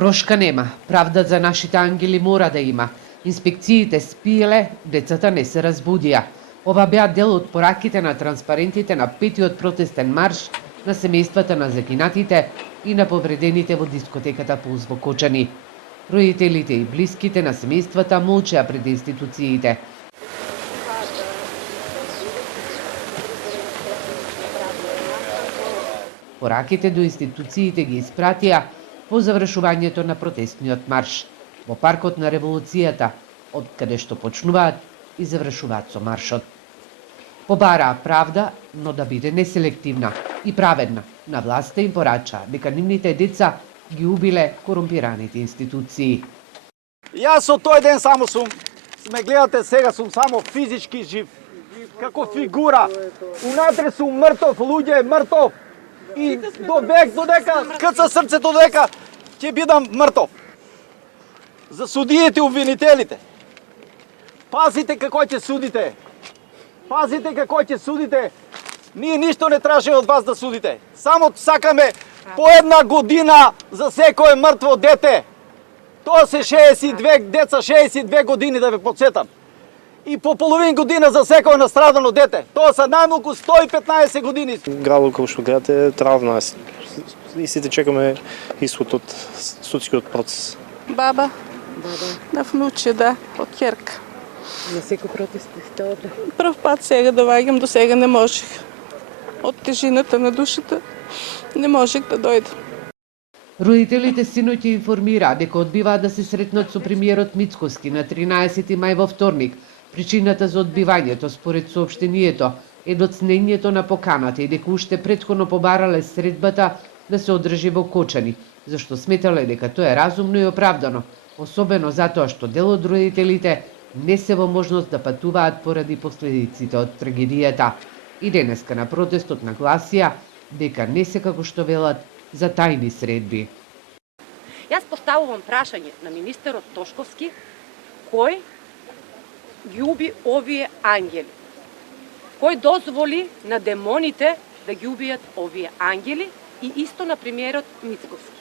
Прошка нема, правда за нашите ангели мора да има. Инспекциите спиеле, децата не се разбудија. Ова беа дел од пораките на транспарентите на петиот протестен марш на семејствата на загинатите и на повредените во дискотеката Пулс во Кочани. Родителите и блиските на семејствата молчеа пред институциите. Пораките до институциите ги испратија по завршувањето на протестниот марш во паркот на Револуцијата, од каде што почнуваат и завршуваат со маршот. Побараа правда, но да биде неселективна и праведна. На власта им порачаа дека нивните деца ги убиле корумпираните институции. Јас од тој ден само ме гледате сега, сум само физички жив, како фигура. Унатре сум мртов, луѓе, мртов. И додека скрца срцето дека ќе бидам мртов. За судиите и обвинителите. Пазите како ќе судите. Пазите како ќе судите. Ние ништо не тражиме од вас да судите. Само сакаме по 1 година за секое мртво дете. Тоа се 62 деца, 62 години да ве подсетам. И по половин година за секое настрадано дете. Тоа се најмалку 115 години. Градот кој што гледате е травна. И сите чекаме исход од судскиот процес. Баба. На внуче, да, од ќерка. На секој протест сте овде? Прв пат сега доаѓам, до сега не можех. Од тежината на душата не можех да дојдам. Родителите синоќа информираа дека одбиваат да се сретнат со премиерот Мицкоски на 13 мај во вторник. Причината за одбивањето според соопштението е доцнењето на поканата и дека уште претходно побарале средбата да се одржи во Кочани, зашто сметале дека тоа е разумно и оправдано, особено затоа што дел од родителите не се во можност да патуваат поради последиците од трагедијата. И денеска на протестот нагласија дека не се како што велат за тајни средби. Јас поставувам прашање на министерот Тошковски кој ги уби овие ангели. Кој дозволи на демоните да ги убијат овие ангели и исто на премиерот Мицкоски.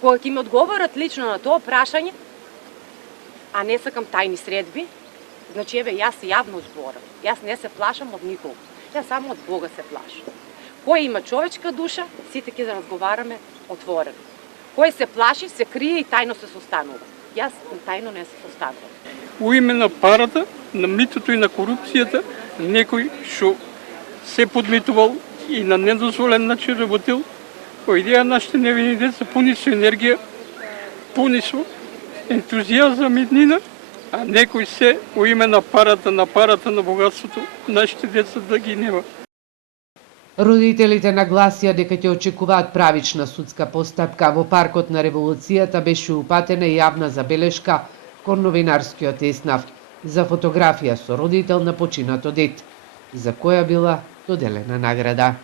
Кога ќе ми одговорат лично на тоа прашање, а не сакам тајни средби, значи еве јас јавно зборам. Јас не се плашам од никого. Јас само од Бога се плашам. Кој има човечка душа, сите ќе да разговараме отворено. Кој се плаши, се крие и тајно се состанува. Јас тајно не се состанувам. У име на парата, на митото и на корупцијата, некој што се подмитувал и на недозволен начин работил, по идеја нашите невини деца пуни со енергија, пуни со ентузијазам и иднина, а некој се у име на парата на богатството, нашите деца да ги нема. Родителите нагласија дека ќе очекуваат правична судска постапка. Во паркот на Револуцијата беше упатена јавна забелешка кон новинарскиот еснав за фотографија со родител на починато дет, за која била доделена награда.